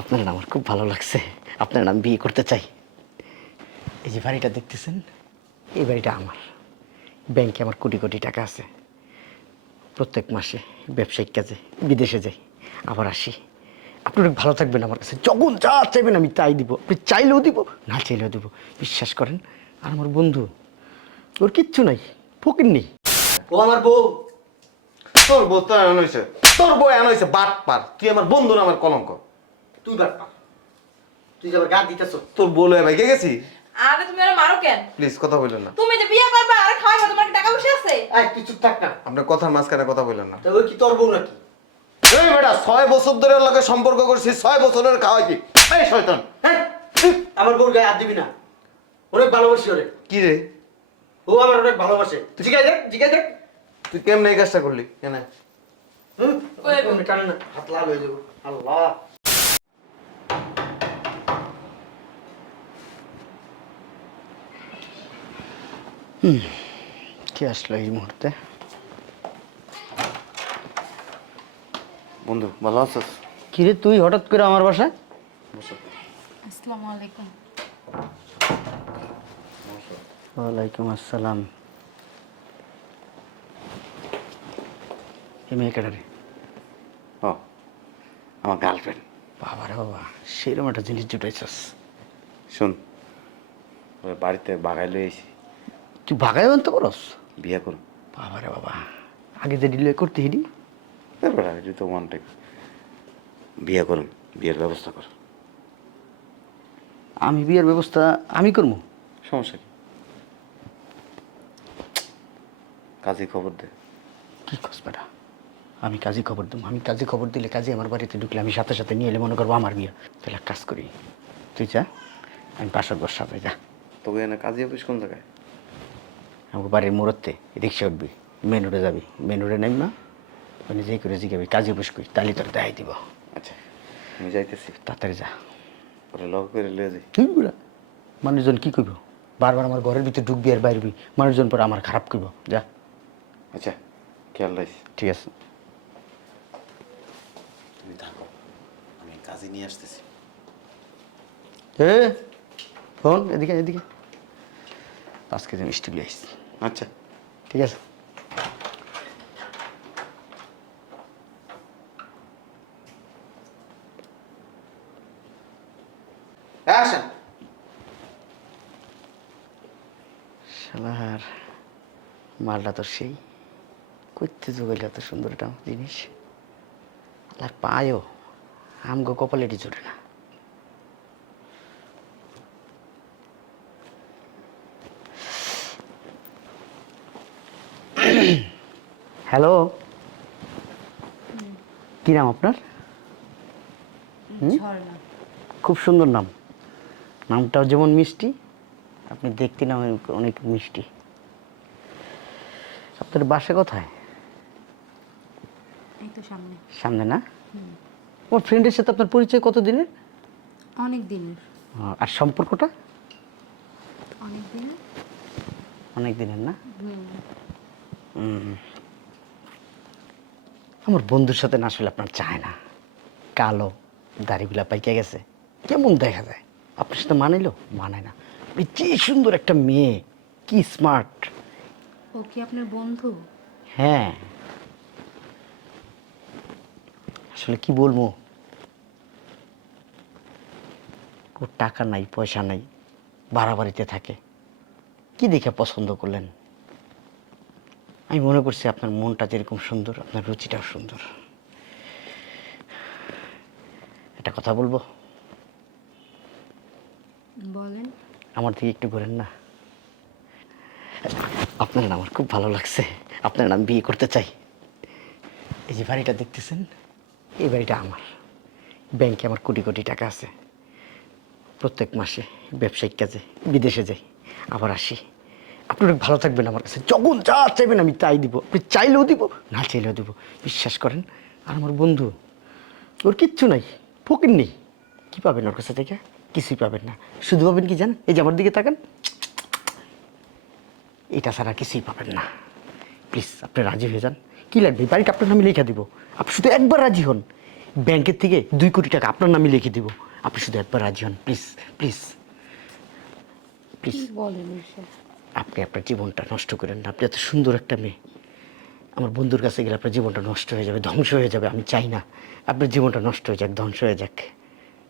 আপনার আমার খুব ভালো লাগছে। আপনার নাম বিয়ে করতে চাই। এই যে বাড়িটা দেখতেছেন, এই বাড়িটা আমার। ব্যাংকে আমার কোটি কোটি টাকা আছে। প্রত্যেক মাসে ব্যবসায়িক কাজে, বিদেশে যাই। আবার আসি। আপনি অনেক ভালো থাকবেন আমার কাছে। যখন যা চাইবেন আমি তাই দিব। আপনি চাইলেও দিব, না চাইলেও দিব। বিশ্বাস করেন, আর আমার বন্ধু, ওর কিচ্ছু নাই, ফকির নেই। ও আমার বউ। তোর বউ তো এমন হয়েছে তোর বউ এমন হয়েছে বাট পার তুই আমার বন্ধু না আমার কলঙ্ক। তুই বাট পা। তুই যাবার গা দিতেছ। তোর বলে ভাই কে গেছি? আরে তুমি আরে মারো কেন? প্লিজ কথা বললেন না। তুমি যে বিয়ে করবে আরে খাওয়াইবা তোমার টাকা পয়সা আছে? আয় তুই চুপ থাক না। আপনার কথার মাঝখানে কথা বললেন না। তা ওই কি তোর বউ নাকি? এই বেটা ছয় বছর ধরে ওর লগে সম্পর্ক করছি ছয় বছরের খাওয়াইছি। এই শয়তান। হ্যাঁ আমার বউর গায়ে হাত দিবি না। অনেক ভালোবাসি ওরে। কি রে? ও আমার অনেক ভালোবাসে। জিগাই দেখ জিগাই দেখ। তুই কেমনে এই কাজটা করলি? কেন? হুম? টানে না? হাত লাল হয়ে যাব। আল্লাহ। কে আসলো এই মুহূর্তে? বন্ধু ভালো আছিস? কিরে তুই হঠাৎ করে আমার বাসায়? আসসালামু আলাইকুম। ওয়ালাইকুম আসসালাম। এই মেয়েটা রে। ও আমার গার্লফ্রেন্ড বাবা রে বাবা সেরকম একটা জিনিস জুটাইছস। শুন বাড়িতে বাগাই লই আইছি। তুই ভাগাই আনতে পারস বিয়ে করুন বাবা রে বাবা আগে যে ডিলে করতে হিডি। তারপর আগে তো ওয়ানটেক বিয়ে করুন বিয়ের ব্যবস্থা কর। আমি বিয়ের ব্যবস্থা আমি করব সমস্যা কি? কাজে খবর দে। কি কস বেটা? আমি কাজে খবর দেবো। আমি কাজে খবর দিলে কাজে আমার বাড়িতে ঢুকলে আমি সাথে সাথে নিয়ে এলে মনে করব আমার বিয়ে। তাহলে এক কাজ করি। তুই যা আমি পাশের ঘর সাথে যা। তোকে এনে কাজে অফিস কোন জায়গায়? আমার বাড়ির মোড়তে রিক্সা উঠবি মেন রোডে যাবি মেন রোডে নাম না মানে যেই করে জিগাবি কাজে বস করি তাহলে তোর দেখাই দিব। আচ্ছা আমি যাইতেছি। তাড়াতাড়ি যা। ওরা লগ করে লিয়ে যাই। ঠিক বুড়া মানুষজন কি করব বারবার আমার ঘরের ভিতরে ঢুকবি আর বাইরবি মানুষজন পরে আমার খারাপ করব যা। আচ্ছা খেয়াল রাখিস। ঠিক আছে। তুমি থাকো আমি কাজে নিয়ে আসতেছি। এ ফোন এদিকে এদিকে। পাঁচ কেজি মিষ্টি লিয়ে আসছি আচ্ছা। ঠিক আছে। হ্যাঁ আসেন। শালার মালটা তো সেই। করতে যোগাইলে এত সুন্দর একটা জিনিস। আর পায়ও আমগো কপালেটি জোরে না। হ্যালো। কি নাম আপনার? খুব সুন্দর নাম। নামটাও যেমন মিষ্টি আপনি দেখতে নাম অনেক মিষ্টি। আপনার বাসা কোথায়? তো সামনে। সামনে না? আমার ফ্রেন্ডের সাথে আপনার পরিচয় কত দিনের? অনেক দিনের। আর সম্পর্কটা? অনেক দিনের। অনেক দিনের না? হুম। হুম। আমার বন্ধুর সাথে না আসলে আপনার চায় না। কালো দাড়িগুলা পাইকে গেছে। কেমন দেখা যায়? আপনার সাথে মানাইলো? মানায় না। কি সুন্দর একটা মেয়ে। কি স্মার্ট ও কি আপনার বন্ধু? হ্যাঁ। আসলে কি বলব? ওর টাকা নাই পয়সা নাই বাড়াবাড়িতে থাকে। কি দেখে পছন্দ করলেন? আমি মনে করছি আপনার মনটা যেরকম সুন্দর আপনার রুচিটাও সুন্দর। একটা কথা বলব? বলেন। আমার দিকে একটু ঘুরেন না। আপনার নাম আমার খুব ভালো লাগছে। আপনার নাম বিয়ে করতে চাই। এই যে বাড়িটা দেখতেছেন এই বাড়িটা আমার। ব্যাংকে আমার কোটি কোটি টাকা আছে। প্রত্যেক মাসে ব্যবসায়িক কাজে বিদেশে যাই আবার আসি। আপনি অনেক ভালো থাকবেন আমার কাছে। যখন যা চাইবেন আমি তাই দিব। আপনি চাইলেও দিব, না চাইলেও দিব। বিশ্বাস করেন, আর আমার বন্ধু, ওর কিচ্ছু নাই, ফকির নেই। কী পাবেন ওর কাছে থেকে? কিছুই পাবেন না। শুধু পাবেন কি জানেন? এই যে আমার দিকে তাকান। এটা ছাড়া কিছুই পাবেন না। প্লিজ, আপনি রাজি হয়ে যান। কী লাগবে? বাড়িটা আপনার নামে লিখে দিব। আপনি শুধু একবার রাজি হন। ব্যাংকের থেকে দুই কোটি টাকা আপনার নামে লিখে দিব। আপনি শুধু একবার রাজি হন। Please please. প্লিজ। বলেন আপনি আপনার জীবনটা নষ্ট করেন না। আপনি এত সুন্দর একটা মেয়ে। আমার বন্ধুর কাছে গেলে আপনার জীবনটা নষ্ট হয়ে যাবে, ধ্বংস হয়ে যাবে, আমি চাই না। আপনার জীবনটা নষ্ট হয়ে যাক, ধ্বংস হয়ে যাক।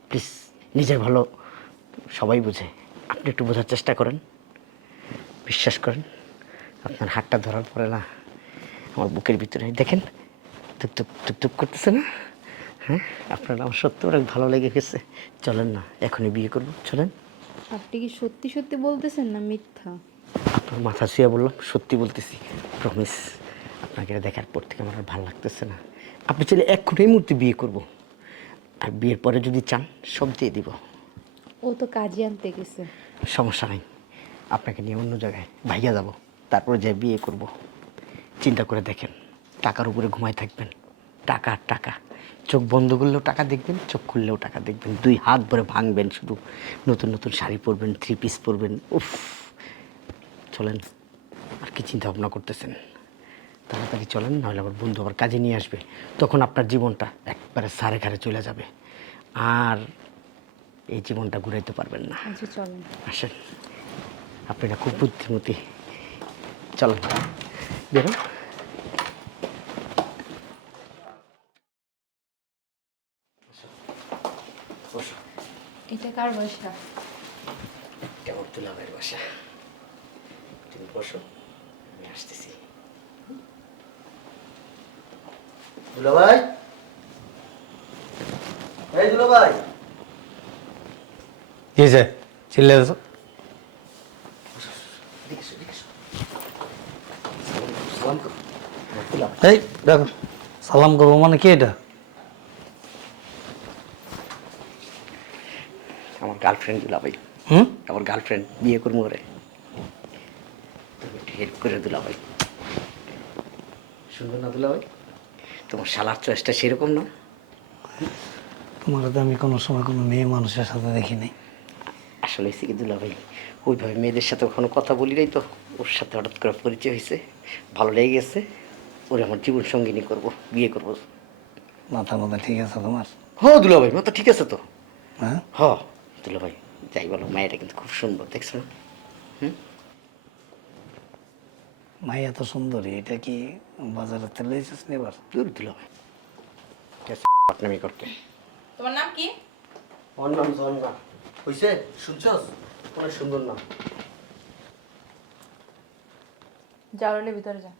প্লিজ, নিজের ভালো সবাই বুঝে। আপনি একটু বোঝার চেষ্টা করেন। বিশ্বাস করেন। আপনার হাতটা ধরার পরে না, আমার বুকের ভিতরে, দেখেন টুক টুক টুক টুক করতেছে না? হ্যাঁ আপনার আমার সত্যি অনেক ভালো লেগে গেছে। চলেন না, এখনই বিয়ে করব, চলেন। আপনি কি সত্যি সত্যি বলতেছেন না মিথ্যা? আপনার মাথা শুয়ে বললাম সত্যি বলতেছি প্রমিস আপনাকে দেখার পর থেকে আমার আর ভালো লাগতেছে না। আপনি চাইলে এক্ষুনি এই মুহূর্তে বিয়ে করব। আর বিয়ের পরে যদি চান সব দিয়ে দিব। ও তো কাজে আনতে গেছে। সমস্যা নেই। আপনাকে নিয়ে অন্য জায়গায় ভাইয়া যাব তারপরে যাই বিয়ে করব। চিন্তা করে দেখেন টাকার উপরে ঘুমায় থাকবেন। টাকা আর টাকা। চোখ বন্ধ করলেও টাকা দেখবেন চোখ খুললেও টাকা দেখবেন। দুই হাত ভরে ভাঙবেন শুধু। নতুন নতুন শাড়ি পরবেন থ্রি পিস পরবেন উফ। চলেন। আর কি চিন্তা ভাবনা করতেছেন? তাড়াতাড়ি চলেন নাহলে আবার বন্ধু আবার কাজে নিয়ে আসবে। তখন আপনার জীবনটা একবারে সারে ঘাড়ে চলে যাবে। আর এই জীবনটা ঘুরাইতে পারবেন না। চলেন। আসেন। আপনি না খুব বুদ্ধিমতী। চলেন। বেরো এটা কার বাসা? কেমন দুলাভাইয়ের বাসা? বসো আমি আসতেছি। দুলা ভাই এই দুলা ভাই কি হয়েছে চিল্লে। এই দেখো সালাম করব মানে কি এটা? আমার গার্লফ্রেন্ড দুলাভাই। হুম? আমার গার্লফ্রেন্ড বিয়ে করব একটু হেল্প করে দুলাভাই। সুন্দর না দুলাভাই? তোমার শালার চয়েসটা সেরকম না? তোমার তো আমি কোনো সময় কোনো মেয়ে মানুষের সাথে দেখিনি আসলে হয়েছে কি দুলাভাই? ওইভাবে মেয়েদের সাথে কখনো কথা বলি নাই তো। ওর সাথে হঠাৎ করে পরিচয় হয়েছে। ভালো লেগে গেছে। ওরে আমার জীবন সঙ্গিনী করব বিয়ে করব। মাথা মাথা ঠিক আছে তোমার? হ দুলাভাই মতো ঠিক আছে তো। হ্যাঁ? হ দুলাভাই যাই বলো মায়েরা কিন্তু খুব সুন্দর দেখছ না? মাই এত সুন্দরী এটা কি বাজারে তেলে এসেছিস এবার? দূর আছে পাটনামি করতে। তোমার নাম কি? ওর নাম ঝর্ণা হইছে? শুনছস? অনেক সুন্দর নাম। যাও ভিতরে যা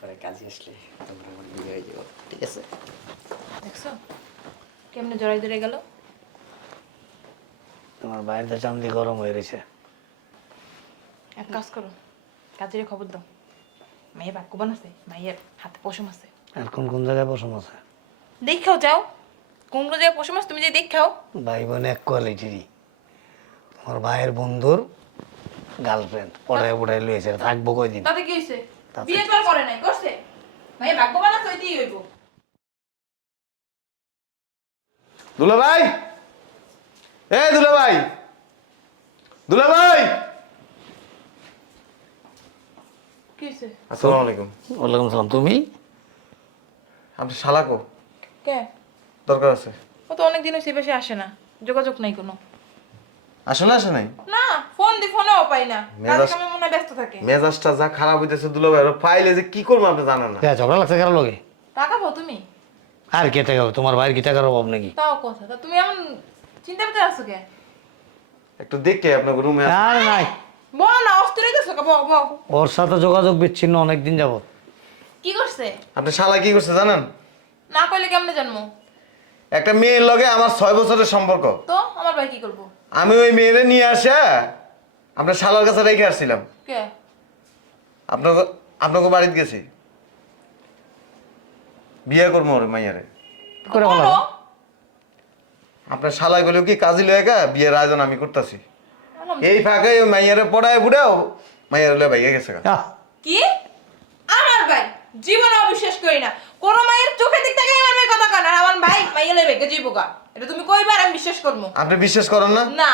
পরে কাজে আসলে তোমরা আমার বিয়ে হয়ে যাব ঠিক আছে? দেখছ? কেমনে জড়াই ধরে গেল? তোমার বাইরে চান্দি গরম হয়ে রয়েছে। এক কাজ করো কাজের খবর দাও। মেয়ে ভাগ্যবান আছে মাইয়ের হাতে পশম আছে। আর কোন কোন জায়গায় বসম আছে? দেখাও যাও। কোন কোন জায়গায় পশম আছে তুমি যে দেখাও ভাই বোন এক কোয়ালিটিরই। তোমার ভাইয়ের বন্ধুর গার্লফ্রেন্ড পড়ায় পড়ায় লইছে থাকব কয়দিন? তাতে কি হয়েছে? বিয়ে তো আর করে নাই করছে? মাইয়ে ভাগ্যবান আছে ওইটাই হইব। দুলা ভাই এ দুলা ভাই দুলা ভাই কি হয়েছে আসসালামু আলাইকুম। ওয়ালাইকুম সালাম তুমি? আপনি শালাকো কে। দরকার আছে। ও তো অনেকদিন হয়েছে বেশি আসে না যোগাযোগ নাই কোনো। আসলে আসে নাই? না ফোন দি ফোনেও পাই না। কাজে কামে মনে ব্যস্ত থাকে। মেজাজটা যা খারাপ হইতেছে দুলা ভাই ফাইলে যে কি করব আপনি জানেন না। হ্যাঁ ঝগড়া লাগছে কারও লগে? টাকা পাও তুমি? আর কে টাকা তোমার ভাইয়ের কি টাকার অভাব নাকি? তাও কথা। তুমি এমন চিন্তা ভিতরে আছো কে? একটু দেখে আপনার রুমে আর নাই। বল না অস্থির হইতেছো কে বল বল। ওর সাথে যোগাযোগ বিচ্ছিন্ন অনেক দিন যাবত কি করছে? আপনি শালা কি করছে জানেন? না কইলে কেমনে জানব? একটা মেয়ের লগে আমার ছয় বছরের সম্পর্ক। তো আমার ভাই কি করব? আমি ওই মেয়েরে নিয়ে আসা আপনার শালার কাছে রেখে আসছিলাম। কে? আপনাকে আপনাকে বাড়িতে গেছি। বিয়ে করব ওরে মাইয়ারে। করে বলো? আপনার শালাই বলে কি কাজী লয়ে গা বিয়ের আয়োজন আমি করতেছি। এই ফাঁকে মাইয়ারে পড়ায় বুড়াও মাইয়ারে লয়ে ভাইয়া গেছে। কি? আমার ভাই জীবনে অবিশ্বাস করি না। কোন মায়ের চোখে দিক থেকে আমার মেয়ে কথা কয় না। আর আমার ভাই মাইয়া লইবে কে জীবকা এটা তুমি কইবার আমি বিশ্বাস করব। আপনি বিশ্বাস করেন না? না।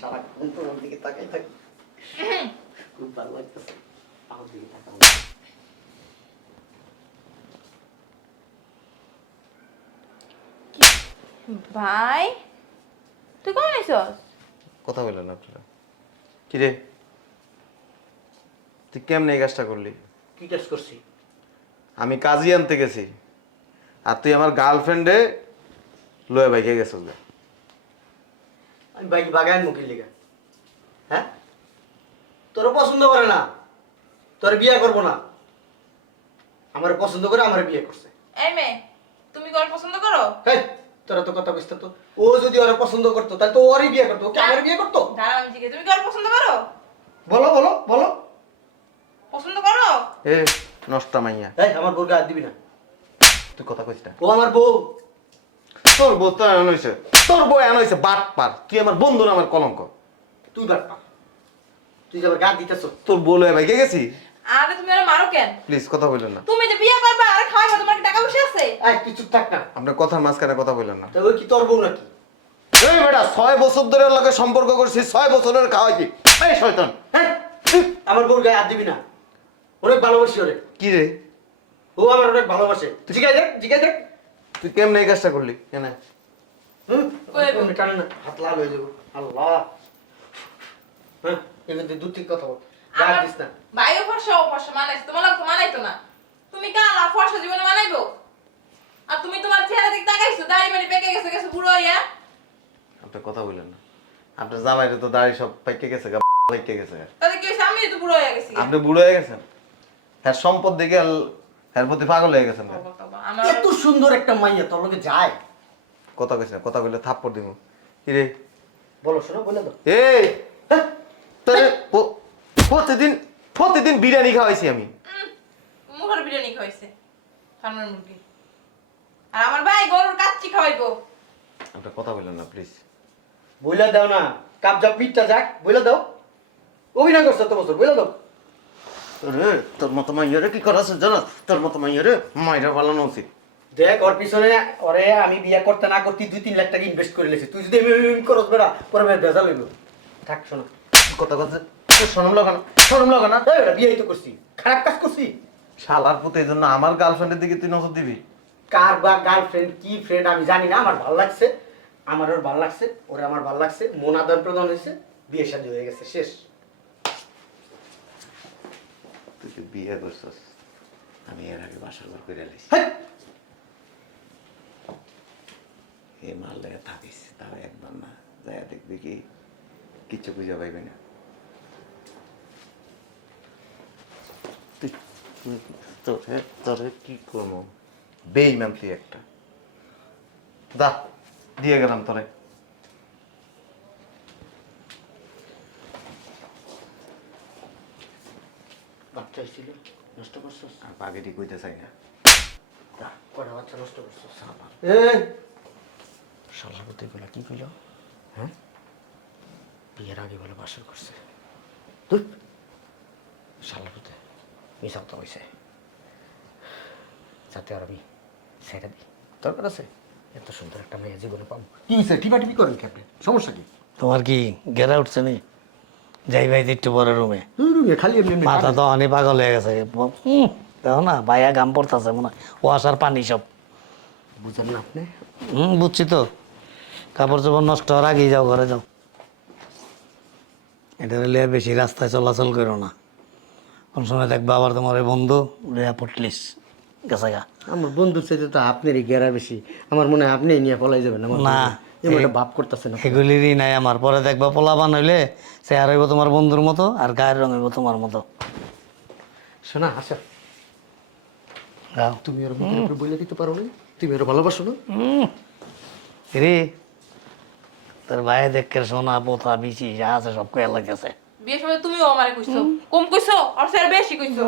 সারাক্ষণ তোমার দিকে তাকাই থাকি। খুব ভালো লাগতেছে। আমার দিকে তাকাও। ভাই তুই কেমন আছিস কথা বললেন আপনারা। কিরে তুই কেমনে এই কাজটা করলি? কি কাজ করছি? আমি কাজই আনতে গেছি। আর তুই আমার গার্লফ্রেন্ডে লয়ে বাইকে গেছিস গে। আমি বাইক বাগান মুখের লিগা? হ্যাঁ? তোর পছন্দ করে না। তোর বিয়ে করব না। আমার পছন্দ করে আমার বিয়ে করছে। এই মেয়ে তুমি কোন পছন্দ করো? হেই! তোরা তো কথা বুঝতে তো। ও যদি ওরা পছন্দ করতো তাহলে তো ওরই বিয়ে করতো ওকে আমার বিয়ে করতো? দাঁড়াও আমি জিজ্ঞেস তুমি কোন পছন্দ করো? বলো বলো বলো। পছন্দ করো? এ নষ্ট মাইয়া। এই আমার বউকে আর দিবি না। তুই কথা কইস না। ও আমার বউ। তোর বউ তো এমন হয়েছে তোর বউ এমন হয়েছে বাট পার। তুই আমার বন্ধু না আমার কলঙ্ক। তুই বাট পা তুই যাবার গান দিতেছ। তোর বউ লয়ে বাইকে গেছি? আরে তুমি আর মারো কেন? প্লিজ কথা বললেন না। তুমি যে বিয়ে করবে আরে খাওয়াবে তোমার কি টাকা পয়সা আছে? এই তুই চুপ থাক না। আপনার কথার মাঝখানে কথা বললেন না। তো কি তোর বউ নাকি? এই বেটা ছয় বছর ধরে লগে সম্পর্ক করছি ছয় বছরের খাওয়াইছি। এই শয়তান। আমার বউর গায়ে হাত দিবি না। অনেক ভালোবাসি ওরে। কি রে? ও আমার অনেক ভালোবাসে। জিগাই দেখ জিগাই দেখ। তুই কেমনে এই কাজটা করলি? কেন? হুম? কই বউ? আমি টানে না। হাত লাল হয়ে যাব। আল্লাহ। হ্যাঁ এখান থেকে দু ঠিক কথা বল। ভাইও ফর্সা ও ফর্সা মানাইছে। তোমার লোক তো মানাইতো না। তুমি কালা ফর্সা জীবনে মানাইবো? আর তুমি তোমার চেহারা দিক তাকাইছো দাড়ি মাড়ি পেকে গেছে গেছে বুড়ো হইয়া? আপনার কথা বললেন না। আপনার জামাইরে তো দাড়ি সব পাইকে গেছে গা পাইকে গেছে। তাহলে কি হয়েছে? আমি তো বুড়ো হয়ে গেছি। আপনি বুড়ো হয়ে গেছেন? হ্যাঁ সম্পদ দেখে এর প্রতি পাগল হয়ে গেছেন এত সুন্দর একটা মাইয়া তোর লগে যায়। কথা কইছ না কথা কইলে থাপ্পড় দিব। কি রে? বলো শোনো বলে দাও। এই! তোরে প্রতিদিন প্রতিদিন বিরিয়ানি খাওয়াইছি আমি। মুখের বিরিয়ানি খাইছে ফার্মের মুরগি। আর আমার ভাই গরুর কাচ্চি খাওয়াইবো। আপনার কথা বললেন না প্লিজ বইলা দাও না কাপ যা পিঠটা যাক বইলা দাও। অভিনয় করছ তো বছর বইলা দাও। রে তোর মতো মাইয়ারে কি করা আছে জানো? তোর মতো মাইয়ারে মাইরা পালানো উচিত। দেখ ওর পিছনে ওরে আমি বিয়ে করতে না করতে দুই তিন লাখ টাকা ইনভেস্ট করে লেছি তুই যদি করস বেড়া পরে ভেজাল হইব। থাক শোনো। কথা কথা শরম এই তো করছি খারাপ কাজ করছি। শালার পুতে এই জন্য আমার গার্লফ্রেন্ডের দিকে তুই নজর দিবি? কার বা গার্লফ্রেন্ড কি ফ্রেন্ড আমি জানি না আমার ভালো লাগছে। আমার ওর ভালো লাগছে ওরে আমার ভালো লাগছে মন আদান প্রদান হয়েছে বিয়ে শাদী হয়ে গেছে শেষ। তুই বিয়ে করছিস? আমি এর আগে বাসর ঘর করে আলিস এই মাল লেগে থাকিস তাও একবার না যাই দেখবি কি কিচ্ছু বুঝা পাইবে না। তুই তুই- তোরে তোরে কি করব? বেইমান তুই একটা। যা দিয়ে গেলাম তোরে। বাচ্চা হয়েছিল নষ্ট করছস? বাগেটি কইতে চাই না। বাচ্চা নষ্ট করছস? গুলা কি কইল? হ্যাঁ? বিয়ের আগে বলে বাসর করছে। পুতে হয়েছে যাতে আর আমি ছেড়ে দিই। দরকার আছে? এত সুন্দর একটা মেয়ে জীবনে পাবো। কি হয়েছে টিপা টিপি করেন কি আপনি? সমস্যা কি? তোমার কি গেরা উঠছে নি? যাই ভাই একটু পরে রুমে। খালি এমনি মাথা তো অনেক পাগল হয়ে গেছে। হুম, দেখো না ভাইয়া গাম পড়তেছে মনে হয়। ও আসার পানি সব। বুঝেন না আপনি? হুম বুঝছি তো। কাপড় চোপড় নষ্ট হওয়ার আগেই যাও ঘরে যাও। এটা বেশি রাস্তায় চলাচল করো না। কোন সময় দেখবা আবার তোমার বন্ধু আমার বন্ধুর তো আপনারই গেরা বেশি। আমার মনে হয় আপনি নিয়ে পলাই যাবেন আমার না, ভাব করতেছেন আপনি। এগুলিরই নাই আমার পরে দেখবা পোলাবান হইলে হইব তোমার বন্ধুর মতো আর গায়ের রং হইব তোমার মতো। শোনা যাও। তুমি ওর বলে দিতে পারো না? তুমি ওর ভালোবাসো না? রে তোর ভাই দেখে সোনা পোতা বিচি যা আছে সব কয়ে লাগতেছে বিয়ের সময় তুমিও আমারে কইছো। কম কইছো আর স্যার বেশি কইছো।